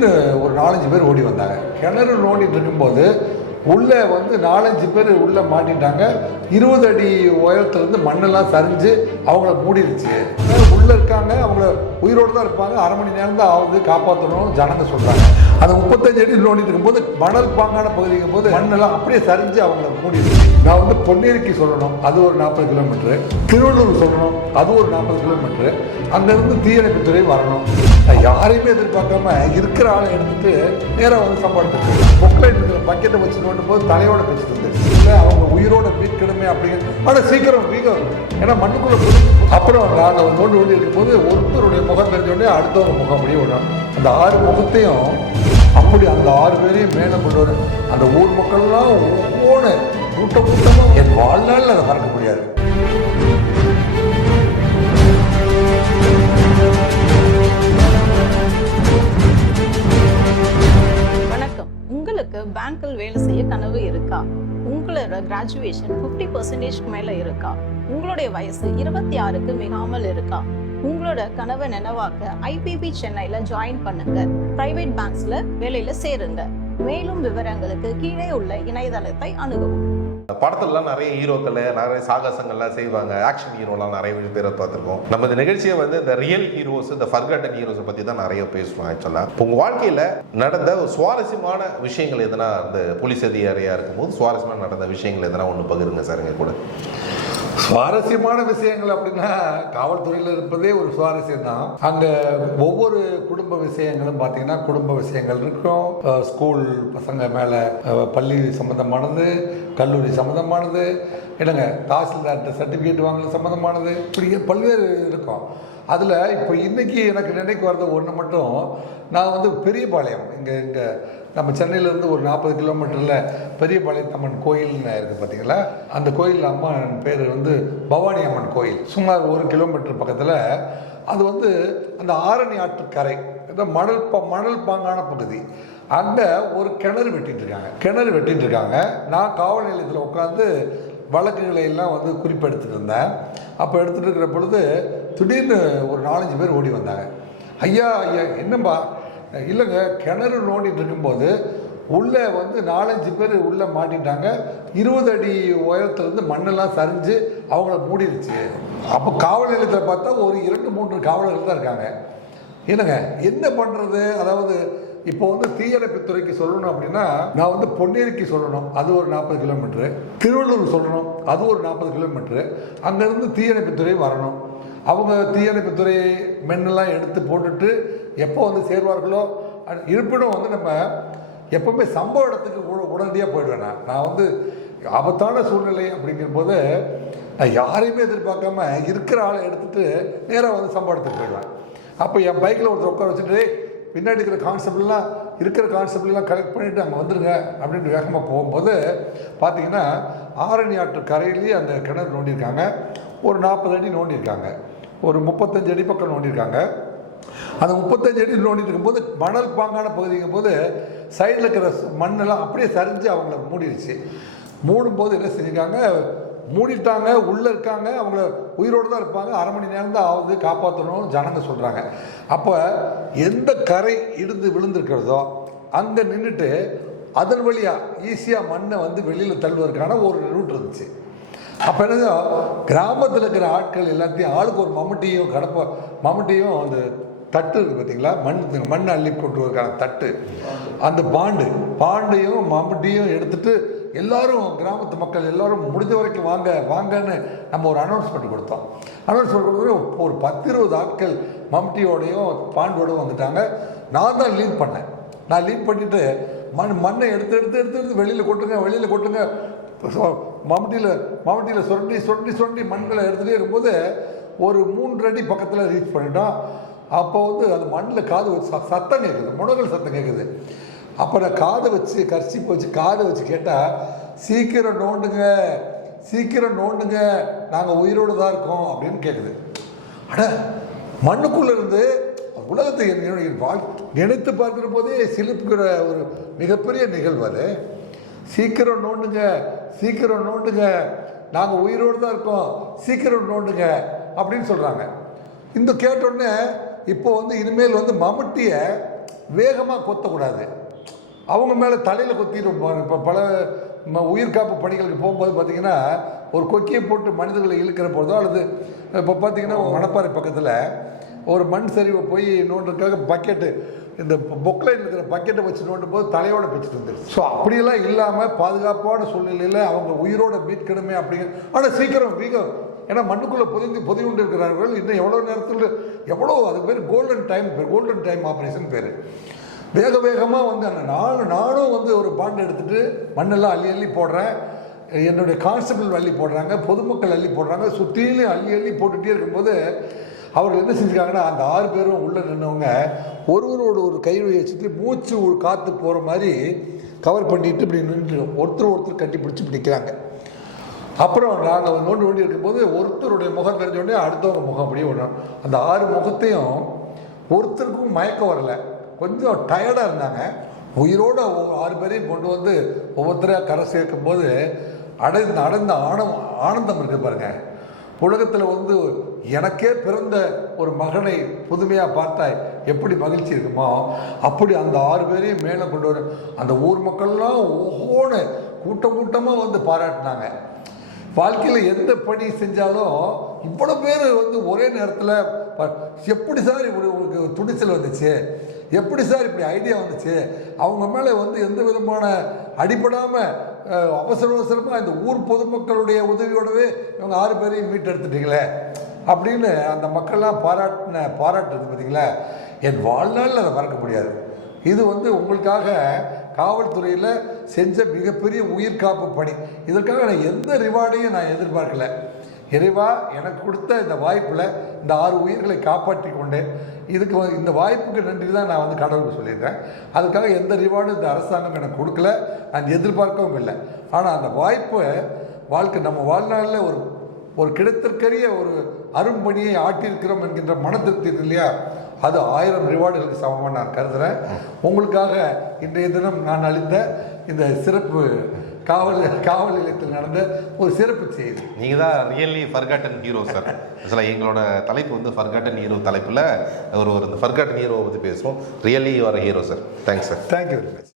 திடீர்னு ஒரு 4-5 பேர் ஓடி வந்தாங்க. கிணறு நோண்டிட்டு இருக்கும்போது உள்ளே வந்து 4-5 பேர் உள்ளே மாட்டிட்டாங்க. 20 அடி உயரத்துலேருந்து மண்ணெல்லாம் சரிஞ்சு அவங்கள மூடிடுச்சு. உள்ளே இருக்காங்க, அவங்கள உயிரோடு தான் இருப்பாங்க. அரை மணி நேரம் தான் ஆகுது, காப்பாற்றணும் ஜனங்க சொல்கிறாங்க. அந்த 35 அடி நோண்டிட்டு இருக்கும்போது மணல் பாங்கான பகுதிக்கும் போது மண்ணெல்லாம் அப்படியே சரிஞ்சு அவங்கள மூடிடுச்சு. நான் வந்து பொன்னேரிக்கு சொல்லணும், அது ஒரு 40 கிலோமீட்டரு. திருவள்ளூர் சொல்லணும், அது ஒரு 40 கிலோமீட்டரு. அங்கேருந்து தீயணைப்புத்துறை வரணும். யாரையுமே எதிர்பார்க்காம இருக்கிற ஆளை எடுத்துட்டு நேராக வந்து சம்பாதிச்சு பொக்லைட் இருக்கிற பக்கெட்டை வச்சு நோண்டும் போது தலையோட பிடிச்சிட்டு இருந்துச்சு. இல்லை அவங்க உயிரோட மீட்கணுமே அப்படிங்கிற. ஆனால் சீக்கிரம் ஏன்னா மண்ணுக்குள்ள அப்புறம் நாங்கள் நோண்டி இருக்கும்போது ஒருத்தருடைய முகம் தெரிஞ்சோடனே அடுத்தவங்க முகம் அப்படியே விடும். அந்த 6 முகத்தையும் அப்படி அந்த 6 பேரையும் மேலே கொண்டு வர அந்த ஊர் மக்கள்லாம் ஒவ்வொன்று கூட்டமாக என் வாழ்நாளில் அதை மறக்க முடியாது. உங்களுக்கு பேங்க்கில் வேலை செய்ய கனவு இருக்கா? உங்களோட கிராஜுவேஷன் 50% மேல இருக்கா? உங்களுடைய வயசு 26க்கு மிகாமல் இருக்கா? உங்களோட கனவை நினைவாக்க IPB சென்னையில ஜாயின் பண்ணுங்க. பிரைவேட் பேங்க்ஸ்ல வேலையில சேருங்க. மேலும் விவரங்களுக்கு கீழே உள்ள இணையதளத்தை அணுகவும். படத்துலலாம் நிறைய ஹீரோக்கள் நிறைய சாகசங்கள்லாம் செய்வாங்க. ஆக்ஷன் ஹீரோலாம் நிறைய பேரை பார்த்துருக்கோம். நம்ம இந்த நிகழ்ச்சியை வந்து இந்த ரியல் ஹீரோஸ், இந்த ஃபர்கட்டன் ஹீரோஸை பற்றி தான் நிறைய பேசுவோம். ஆக்சுவலாக இப்போ உங்கள் வாழ்க்கையில் நடந்த ஒரு சுவாரஸ்யமான விஷயங்கள் எதனா, அந்த போலீஸ் அதிகாரியாக இருக்கும்போது சுவாரஸ்யமாக நடந்த விஷயங்கள் எதனா ஒன்று பகிருங்க சார் எங்க கூட. சுவாரஸ்யமான விஷயங்கள் அப்படின்னா காவல்துறையில் இருப்பதே ஒரு சுவாரஸ்யம் தான். அங்கே ஒவ்வொரு குடும்ப விஷயங்களும் பார்த்தீங்கன்னா குடும்ப விஷயங்கள் இருக்கும். ஸ்கூல் பசங்க மேலே பள்ளி சம்மந்தமானது, கல்லூரி சம்மந்தமானது, இல்லைங்க தாசில்தார்கிட்ட சர்டிஃபிகேட் வாங்கல சம்மந்தமானது, இப்படி பல்வேறு இருக்கும். அதில் இப்போ இன்றைக்கி எனக்கு நினைக்கு வர்றது ஒன்று மட்டும், நான் வந்து பெரியபாளையம் இங்கே நம்ம சென்னையிலேருந்து ஒரு 40 கிலோமீட்டரில் பெரியபாளையம் அம்மன் கோயில்னு இருக்குது பார்த்தீங்களா. அந்த கோயில் அம்மன் பேர் வந்து பவானி அம்மன் கோயில். சுமார் 1 கிலோமீட்டர் பக்கத்தில் அது வந்து அந்த ஆரணி ஆற்றுக்கரை, மணல் பாங்கான பகுதி. அங்கே ஒரு கிணறு வெட்டிட்டு இருக்காங்க. நான் காவல் நிலையத்தில் உட்காந்து வழக்குகளை எல்லாம் வந்து குறிப்பெடுத்துட்டு இருந்தேன். அப்போ எடுத்துகிட்டு இருக்கிற பொழுது திடீர்னு ஒரு 4-5 பேர் ஓடி வந்தாங்க. ஐயா என்னம்பா? இல்லைங்க, கிணறு நோண்டிட்டு இருக்கும்போது உள்ளே வந்து 4-5 பேர் உள்ளே மாட்டிட்டாங்க. 20 அடி உயரத்துலேருந்து மண்ணெல்லாம் சரிஞ்சு அவங்கள மூடிடுச்சு. அப்போ காவல் நிலையத்தில் பார்த்தா ஒரு 2-3 காவலர்கள் தான் இருக்காங்க. இல்லைங்க, என்ன பண்ணுறது? அதாவது இப்போ வந்து தீயணைப்புத்துறைக்கு சொல்லணும் அப்படின்னா நான் வந்து பொன்னேரிக்கு சொல்லணும், அது ஒரு 40 கிலோமீட்டரு. திருவள்ளூர் சொல்லணும், அது ஒரு 40 கிலோமீட்டரு. அங்கேருந்து தீயணைப்புத்துறை வரணும். அவங்க தீயணைப்புத்துறை மென்னெல்லாம் எடுத்து போட்டுட்டு எப்போ வந்து சேருவார்களோ. இருப்பினும் வந்து நம்ம எப்பவுமே சம்பவ இடத்துக்கு உடனடியாக போயிடுவேன். நான் வந்து ஆபத்தான சூழ்நிலை அப்படிங்கிற போது நான் யாரையுமே எதிர்பார்க்காம இருக்கிற ஆளை எடுத்துட்டு நேராக வந்து சம்பவ இடத்துக்கு போயிடுவேன். அப்போ என் பைக்கில் ஒருத்தர் உட்கார வச்சுட்டு பின்னாடி இருக்கிற கான்ஸ்டபிள்லாம் கலெக்ட் பண்ணிவிட்டு அங்கே வந்துடுங்க அப்படின்ட்டு வேகமாக போகும்போது பார்த்தீங்கன்னா ஆரணி ஆற்று கரையிலேயே அந்த கிணறு நோண்டியிருக்காங்க. ஒரு 40 அடி நோண்டியிருக்காங்க, ஒரு 35 அடி பக்கம் நோண்டியிருக்காங்க. அந்த 35 அடி நோண்டிட்டு இருக்கும்போது மணல் பாங்கான பகுதிக்கும் போது சைடில் இருக்கிற மண்ணெல்லாம் அப்படியே சரிஞ்சு அவங்கள மூடிடுச்சு. மூடும்போது என்ன செஞ்சுருக்காங்க, மூடிட்டாங்க. உள்ளே இருக்காங்க, அவங்கள உயிரோடு தான் இருப்பாங்க. அரை மணி நேரம் தான் ஆகுது, காப்பாற்றணும் ஜனங்க சொல்கிறாங்க. அப்போ எந்த கரை இடிந்து விழுந்திருக்கிறதோ அங்கே நின்றுட்டு அதன் வழியாக ஈஸியாக மண்ணை வந்து வெளியில் தள்ளுவதற்கான ஒரு ரூட் இருந்துச்சு. அப்போ என்ன, கிராமத்தில் இருக்கிற ஆட்கள் எல்லாத்தையும் ஆளுக்கு ஒரு மம்முட்டியும் அந்த தட்டு இருக்குது பார்த்தீங்களா, மண் அள்ளி கொட்டுவதற்கான தட்டு, அந்த பாண்டையும் மம்முட்டியும் எடுத்துட்டு எல்லாரும் கிராமத்து மக்கள் எல்லாரும் முடிஞ்ச வரைக்கும் வாங்கன்னு நம்ம ஒரு அனௌன்ஸ்மெண்ட் கொடுத்தோம். அனௌன்ஸ்மெண்ட் கொடுத்து ஒரு 10-20 ஆட்கள் மம்முட்டியோடையும் பாண்டோடையும் வந்துட்டாங்க. நான் தான் லீட் பண்ணேன். நான் லீட் பண்ணிவிட்டு மண்ணை எடுத்து வெளியில் கொட்டுங்க மம்முட்டியில் சுரண்டி மண்களை எடுத்துகிட்டே இருக்கும்போது ஒரு 3 அடி பக்கத்தில் ரீச் பண்ணிட்டோம். அப்போ வந்து அது மண்ணில் காது வச்சு சத்தம் கேட்குது, முனகல் சத்தம் கேட்குது. அப்போ நான் காதை வச்சு கர்ச்சிப்பு வச்சு காதை வச்சு கேட்டால், சீக்கிரம் நோண்டுங்க நாங்கள் உயிரோடு தான் இருக்கோம் அப்படின்னு கேட்குது. அட, மண்ணுக்குள்ளே இருந்து உலகத்தை நினைத்து பார்க்குற போதே சிலிப்புக்கிற ஒரு மிகப்பெரிய நிகழ்வு அது. சீக்கிரம் நோண்டுங்க நாங்கள் உயிரோடு தான் இருக்கோம், சீக்கிரம் நோண்டுங்க அப்படின்னு சொல்கிறாங்க. இந்த கேட்டோடனே இப்போ வந்து இனிமேல் வந்து மம்முட்டியை வேகமாக கொத்தக்கூடாது, அவங்க மேலே தலையில் கொத்திட்டு போவாங்க. இப்போ பல உயிர்காப்பு பணிகளுக்கு போகும்போது பார்த்திங்கன்னா ஒரு கொக்கியை போட்டு மனிதர்களை இழுக்கிற போதோ அல்லது இப்போ பார்த்திங்கன்னா மணப்பாறை பக்கத்தில் ஒரு மண் சரிவை போய் நோண்டுறதுக்காக பக்கெட்டு, இந்த பொக்லைன் இருக்கிற பக்கெட்டை வச்சு நோண்டும் போது தலையோட பிச்சுட்டு வந்துடுச்சு. ஸோ அப்படியெல்லாம் இல்லாமல் பாதுகாப்பான சூழ்நிலையில் அவங்க உயிரோட மீட்கணுமே அப்படிங்கிற, ஆனால் சீக்கிரம் ஏன்னா மண்ணுக்குள்ளே பொதியுண்டு இருக்கிறார்கள். இன்னும் எவ்வளோ நேரத்தில் எவ்வளோ, அது பேர் கோல்டன் டைம் ஆப்ரேஷன் பேர். வேகமாக வந்து அந்த நானும் வந்து ஒரு பாண்டு எடுத்துகிட்டு மண்ணெல்லாம் அள்ளி போடுறேன், என்னுடைய கான்ஸ்டபிள் அள்ளி போடுறாங்க, பொதுமக்கள் அள்ளி போடுறாங்க, சுற்றிலையும் அள்ளி போட்டுகிட்டே இருக்கும்போது அவர்கள் என்ன செஞ்சுருக்காங்கன்னா அந்த 6 பேரும் உள்ளே நின்றவங்க ஒருவரோட ஒரு கைவழி வச்சுட்டு மூச்சு காற்று போகிற மாதிரி கவர் பண்ணிட்டு இப்படி நின்று ஒருத்தர் கட்டி பிடிச்சி இப்படி நிற்கிறாங்க. அப்புறம் நாங்கள் நோண்டி இருக்கும்போது ஒருத்தருடைய முகம் தெரிஞ்சோடனே அடுத்தவங்க முகம் அப்படியே விடுறோம். அந்த 6 முகத்தையும் ஒருத்தருக்கும் மயக்கம் வரல, கொஞ்சம் டயர்டாக இருந்தாங்க. உயிரோடு 6 பேரையும் கொண்டு வந்து ஒவ்வொருத்தரையாக கரை சேர்க்கும் போது அடைந்த ஆனந்தம் இருக்குது பாருங்க. உலகத்தில் வந்து எனக்கே பிறந்த ஒரு மகனை புதுமையாக பார்த்தா எப்படி மகிழ்ச்சி இருக்குமோ அப்படி அந்த 6 பேரையும் மேலே கொண்டு வர அந்த ஊர் மக்கள்லாம் ஓஹோன்னு கூட்டமாக வந்து பாராட்டினாங்க. வாழ்க்கையில் எந்த பணி செஞ்சாலும் இவ்வளோ பேர் வந்து ஒரே நேரத்தில் எப்படி சார் உங்களுக்கு துணிச்சல் வந்துச்சு, எப்படி சார் இப்படி ஐடியா வந்துச்சு, அவங்க மேலே வந்து எந்த விதமான அடிபடாமல் அவசரமாக இந்த ஊர் பொதுமக்களுடைய உதவியோடவே இவங்க 6 பேரையும் மீட்டெடுத்துட்டீங்களே அப்படின்னு அந்த மக்கள்லாம் பாராட்டு பார்த்தீங்களா, என் வாழ்நாளில் அதை மறக்க முடியாது. இது வந்து உங்களுக்காக காவல்துறையில் செஞ்ச மிகப்பெரிய உயிர்காப்பு பணி. இதற்காக நான் எந்த ரிவார்டையும் நான் எதிர்பார்க்கல. இறைவா எனக்கு கொடுத்த இந்த வாய்ப்பில் இந்த 6 உயிர்களை காப்பாற்றி கொண்டேன். இதுக்கு இந்த வாய்ப்புக்கு நன்றி தான் நான் வந்து கடவுளுக்கு சொல்லியிருக்கேன். அதுக்காக எந்த ரிவார்டும் இந்த அரசாங்கம் எனக்கு கொடுக்கல, நான் எதிர்பார்க்கவும் இல்லை. ஆனால் அந்த வாய்ப்பை நம்ம வாழ்நாளில் ஒரு கிடைத்திற்கரிய ஒரு அரும்பணியை ஆட்டியிருக்கிறோம் என்கின்ற மன திருப்தி இருக்கு இல்லையா, அது 1000 ரிவார்டுகளுக்கு சமமாக நான் கருதுகிறேன். உங்களுக்காக இன்றைய தினம் நான் அளித்த இந்த சிறப்பு காவல் நிலையத்தில் நடந்த ஒரு சிறப்பு செய்தி. நீங்கள் தான் ரியலி ஃபர்காட்டன் ஹீரோ சார். ஆக்சுவலாக எங்களோட தலைப்பு வந்து ஃபர்காட்டன் ஹீரோ தலைப்பில் ஒரு ஃபர்காட்டன் ஹீரோவை பற்றி பேசுவோம். Really you are hero sir. Thanks sir. Thank you very much.